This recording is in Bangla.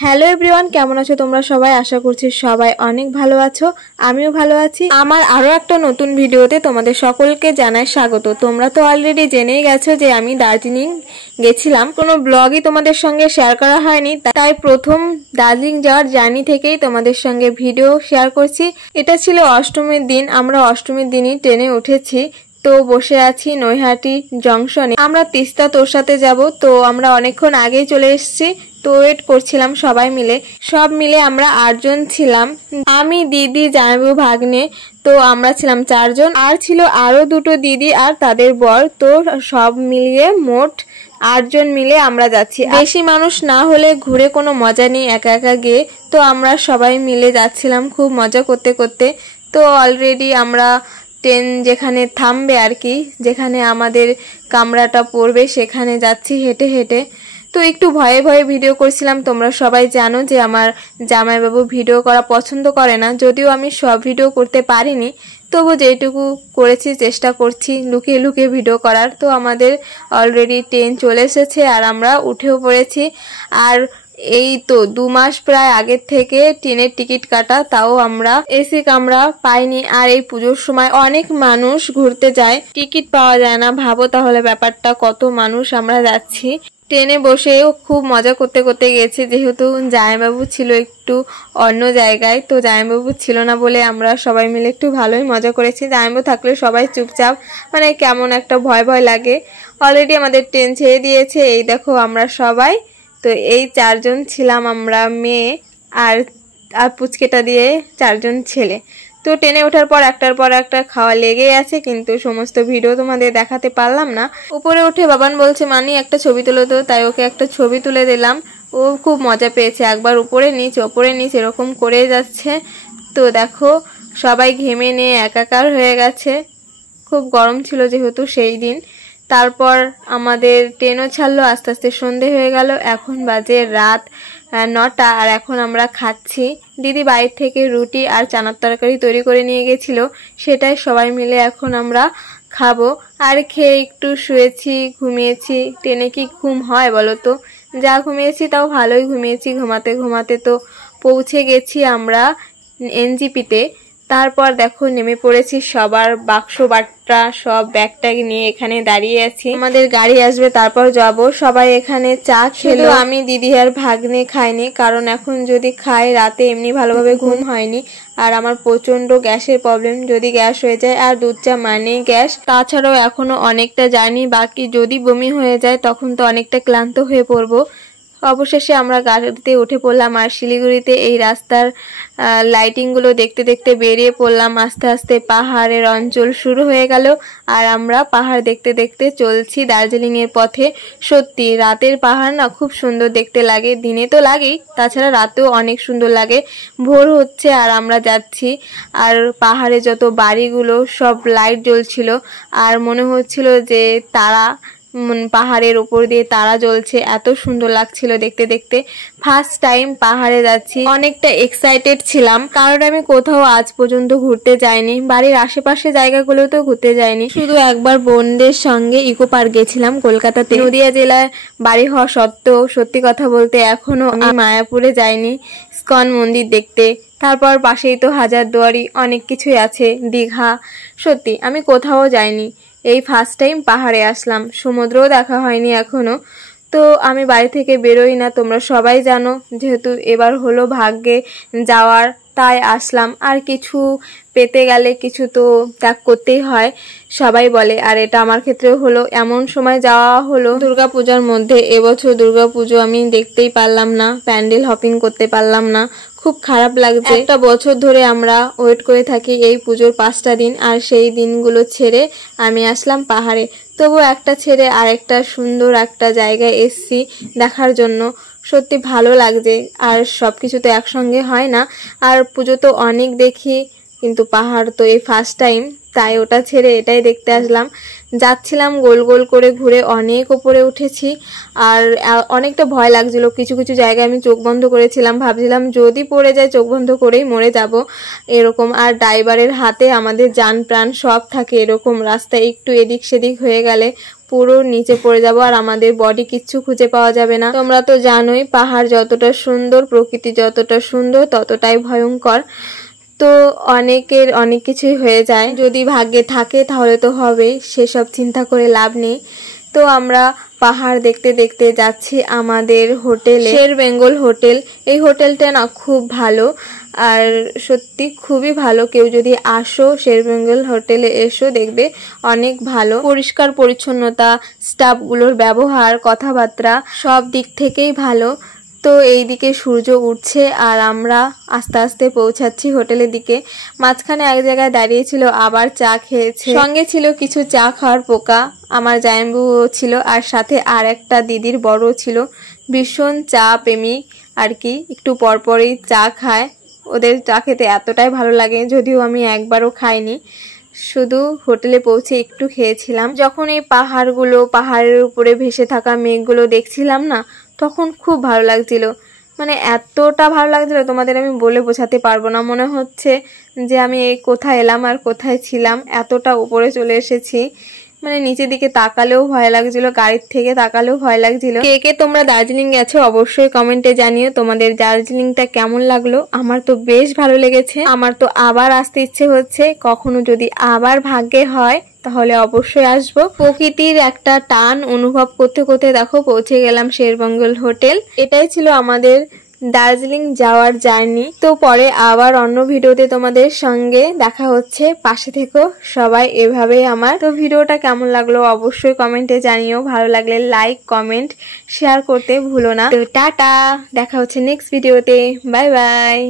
হ্যালো এভরিওয়ান, কেমন আছো তোমরা সবাই? আশা করছি সবাই অনেক ভালো আছো, আমিও ভালো আছি। আমার আরো একটা নতুন ভিডিওতে তোমাদের সকলকে জানাই স্বাগত। তোমরা তো অলরেডি জেনেই গেছো যে আমি দার্জিলিং গেছিলাম। কোনো ব্লগই তোমাদের সঙ্গে শেয়ার করা হয়নি, তাই প্রথম দার্জিলিং যাওয়ার জার্নি থেকেই তোমাদের সঙ্গে ভিডিও শেয়ার করছি। এটা ছিল অষ্টমীর দিন, আমরা অষ্টমীর দিনই ট্রেনে উঠেছি। তো বসে আছি নৈহাটি জংশনে, আমরা তিস্তা তোরসাতে যাব। তো আমরা অনেকক্ষণ আগেই চলে এসেছি, তো ওয়েট করছিলাম সবাই মিলে। সব মিলে আমরা 8 জন ছিলাম, আমি, দিদি, জামাইবাবু, ভাগ্নে। তো আমরা ছিলাম 4 জন, আর ছিল আরো দুটো দিদি আর তাদের বর। তো সব মিলিয়ে মোট 8 জন মিলে আমরা যাচ্ছি। বেশি মানুষ না হলে ঘুরে কোনো মজা নেই একা একা গিয়ে। তো আমরা সবাই মিলে যাচ্ছিলাম খুব মজা করতে করতে। তো অলরেডি আমরা ট্রেন যেখানে থামবে আর কি, যেখানে আমাদের কামরাটা পড়বে, সেখানে যাচ্ছি হেঁটে হেঁটে। তো একটু ভয়ে ভয়ে ভিডিও করছিলাম। তোমরা সবাই জানো যে আমার জামাইবাবু ভিডিও করা পছন্দ করে না, যদিও আমি সব ভিডিও করতে পারিনি, তবু যেটুকু করেছি চেষ্টা করছি লুকিয়ে লুকিয়ে ভিডিও করার। তো আমাদের অলরেডি ট্রেন চলে এসেছে আর আমরা উঠেও পড়েছি। আর এই তো 2 মাস প্রায় আগের থেকে ট্রেনের টিকিট কাটা, তাও আমরা এসি কামরা পাইনি। আর এই পুজোর সময় অনেক মানুষ ঘুরতে যায়, টিকিট পাওয়া যায় না। ভাবো তাহলে ব্যাপারটা, কত মানুষ আমরা যাচ্ছি। ট্রেনে বসেও খুব মজা করতে করতে গেছি, যেহেতু জামাইবাবু ছিল একটু অন্য জায়গায়। তো জামাইবাবু ছিল না বলে আমরা সবাই মিলে একটু ভালোই মজা করেছি। জামাইবাবু থাকলে সবাই চুপচাপ, মানে কেমন একটা ভয় ভয় লাগে। অলরেডি আমাদের ট্রেন ছেড়ে দিয়েছে, এই দেখো আমরা সবাই। তো এই 4 জন ছিলাম আমরা, মেয়ে আর পুচকেটা দিয়ে 4 জন ছেলে। তো ট্রেনে ওঠার পর একটার পর একটা খাওয়া লেগেই আছে, কিন্তু সমস্ত ভিডিও তোমাদের দেখাতে পারলাম না। উপরে উঠে বাবান বলছে মানি একটা ছবি তুলে তো, তাই ওকে একটা ছবি তুলে দিলাম। ও খুব মজা পেয়েছে, একবার উপরে নিচ ওপরে নিচ এরকম করে যাচ্ছে। তো দেখো সবাই ঘেমে নিয়ে একাকার হয়ে গেছে, খুব গরম ছিল যেহেতু সেই দিন। তারপর আমাদের ট্রেনও ছাড়লো, আস্তে আস্তে সন্ধে হয়ে গেল। এখন বাজে রাত 9টা, আর এখন আমরা খাচ্ছি। দিদি বাইরে থেকে রুটি আর চানার তরকারি তৈরি করে নিয়ে গেছিল, সেটাই সবাই মিলে এখন আমরা খাবো। আর খেয়ে একটু শুয়েছি, ঘুমিয়েছি। ট্রেনে কি ঘুম হয় বলো তো? যা ঘুমিয়েছি তাও ভালোই ঘুমিয়েছি। ঘুমাতে ঘুমাতে তো পৌঁছে গেছি আমরা এনজিপিতে। তারপর দেখো নেমে পড়েছি, সবার বাক্স বাট্টা সব ব্যাগ ট্যাগ নিয়ে এখানে দাঁড়িয়ে আছি। আমাদের গাড়ি আসবে, তারপর যাব। সবাই এখানে চা খেলো, আমি, দিদি আর ভাগ্নে খাইনি, কারণ এখন যদি খাই রাতে এমনি ভালোভাবে ঘুম হয়নি। আর আমার প্রচন্ড গ্যাসের প্রবলেম, যদি গ্যাস হয়ে যায় আর দুধ চা মানে গ্যাস। তাছাড়াও এখনো অনেকটা জার্নি বাকি, যদি বমি হয়ে যায় তখন তো অনেকটা ক্লান্ত হয়ে পড়বো। অবশেষে আমরা গাড়িতে উঠে পড়লাম আর শিলিগুড়িতে এই রাস্তার লাইটিংগুলো দেখতে দেখতে বেরিয়ে পড়লাম। আস্তে আস্তে পাহাড়ের অঞ্চল শুরু হয়ে গেল, আর আমরা পাহাড় দেখতে দেখতে চলছি দার্জিলিংয়ের পথে। সত্যি রাতের পাহাড় না খুব সুন্দর দেখতে লাগে, দিনে তো লাগেই, তাছাড়া রাতেও অনেক সুন্দর লাগে। ভোর হচ্ছে আর আমরা যাচ্ছি, আর পাহাড়ে যত বাড়িগুলো সব লাইট জ্বলছিল, আর মনে হচ্ছিল যে তারা পাহাড়ের উপর দিয়ে তারা জ্বলছে, এত সুন্দর লাগছিল দেখতে দেখতে। ফার্স্ট টাইম পাহাড়ে যাচ্ছি, অনেকটা এক্সাইটেড ছিলাম, কারণ আমি কোথাও আজ পর্যন্ত ঘুরতে যাইনি। বাড়ির আশেপাশে জায়গাগুলোতেও ঘুরতে যাইনি, শুধু একবার বোনদের সঙ্গে ইকো পার্ক গেছিলাম কলকাতাতে। নদিয়া জেলায় বাড়ি হওয়া সত্ত্বেও সত্যি কথা বলতে এখনো আমি মায়াপুরে যাইনি ইস্কন মন্দির দেখতে। তারপর পাশেই তো হাজারদুয়ারি, অনেক কিছুই আছে, দীঘা। সত্যি আমি কোথাও যাইনি, এই ফার্স্ট টাইম পাহাড়ে আসলাম। সমুদ্রও দেখা হয়নি এখনো। তো আমি বাড়ি থেকে বেরোই না, তোমরা সবাই জানো, যেহেতু এবার হলো ভাগ্যে যাওয়ার, তাই আসলাম। আর কিছু পেতে গেলে কিছু তো ত্যাগ করতেই হয়, সবাই বলে, আর এটা আমার ক্ষেত্রেও হলো। এমন সময় যাওয়া হলো দুর্গাপূজার মধ্যে। এবছর দুর্গাপুজো আমি দেখতেই পারলাম না, প্যান্ডেল হপিং করতে পারলাম না, খুব খারাপ লাগছে। একটা বছর ধরে আমরা ওয়েট করে থাকি এই পুজোর 5টা দিন, আর সেই দিনগুলো ছেড়ে আমি আসলাম পাহাড়ে। তবু একটা ছেড়ে আরেকটা সুন্দর একটা জায়গায় এসছি দেখার জন্য, সত্যি ভালো লাগছে। আর সব কিছু তো একসঙ্গে হয় না, আর পুজো তো অনেক দেখি, কিন্তু পাহাড় তো এই ফার্স্ট টাইম, তাই ওটা ছেড়ে এটাই দেখতে আসলাম। যাচ্ছিলাম গোল গোল করে ঘুরে, অনেক ওপরে উঠেছি, আর অনেকটা ভয় লাগছিল। কিছু কিছু জায়গায় আমি চোখ বন্ধ করেছিলাম, ভাবছিলাম যদি পড়ে যায় চোখ বন্ধ করেই মরে যাব এরকম। আর ড্রাইভারের হাতে আমাদের জান প্রাণ সব থাকে, এরকম রাস্তায় একটু এদিক সেদিক হয়ে গেলে পুরো নিচে পড়ে যাব আর আমাদের বডি কিচ্ছু খুঁজে পাওয়া যাবে না। তোমরা তো জানোই পাহাড় যতটা সুন্দর, প্রকৃতি যতটা সুন্দর ততটাই ভয়ঙ্কর। তো অনেকের অনেক কিছুই হয়ে যায়, যদি ভাগ্যে থাকে তাহলে তো হবে, সেসব চিন্তা করে লাভ নেই। তো আমরা পাহাড় দেখতে দেখতে যাচ্ছি আমাদের হোটেলে, শের বেঙ্গল হোটেল। এই হোটেলটা না খুব ভালো, আর সত্যি খুবই ভালো। কেউ যদি আসো শের বেঙ্গল হোটেলে এসো, দেখবে অনেক ভালো, পরিষ্কার পরিচ্ছন্নতা, স্টাফগুলোর ব্যবহার, কথাবার্তা সব দিক থেকেই ভালো। তো এইদিকে সূর্য উঠছে আর আমরা আস্তে আস্তে পৌঁছাচ্ছি হোটেলের দিকে। মাঝখানে এক জায়গায় দাঁড়িয়েছিল, আবার চা খেয়েছে, সঙ্গে ছিল কিছু চা খাওয়ার পোকা, আমার জায়ম্বুও ছিল, আর সাথে আর একটা দিদির বড় ছিল, ভীষণ চা প্রেমিক আর কি, একটু পরপরই চা খায়। ওদের চা খেতে এতটাই ভালো লাগে, যদিও আমি একবারও খাইনি, শুধু হোটেলে পৌঁছে একটু খেয়েছিলাম। যখন এই পাহাড়গুলো, পাহাড়ের উপরে ভেসে থাকা মেঘগুলো দেখছিলাম না, তখন খুব ভালো লাগছিল, মানে এতটা ভালো লাগছিল তোমাদের আমি বলে বোঝাতে পারবো না। মনে হচ্ছে যে আমি কোথায় এলাম আর কোথায় ছিলাম, এতটা উপরে চলে এসেছি। মানে নিচের দিকে তাকালেও ভয় লাগছিল, গাড়ির থেকে তাকালেও ভয় লাগছিল। কে কে তোমরা দার্জিলিং গেছো অবশ্যই কমেন্টে জানিও তোমাদের দার্জিলিংটা কেমন লাগলো। আমার তো বেশ ভালো লেগেছে, আমার তো আবার আসতে ইচ্ছে হচ্ছে। কখনো যদি আবার ভাগ্যে হয় তাহলে অবশ্যই আসবো। প্রকৃতির একটা টান অনুভব করতে করতে দেখো পৌঁছে গেলাম শের বেঙ্গল হোটেল। এটাই ছিল আমাদের দার্জিলিং যাওয়ার জার্নি। তো পরে আবার অন্য ভিডিওতে তোমাদের সঙ্গে দেখা হচ্ছে, পাশে থেকো সবাই এভাবে আমার। তো ভিডিওটা কেমন লাগলো অবশ্যই কমেন্টে জানিও, ভালো লাগলে লাইক, কমেন্ট, শেয়ার করতে ভুলো না। তো টাটা, দেখা হচ্ছে নেক্সট ভিডিওতে, বাই বাই।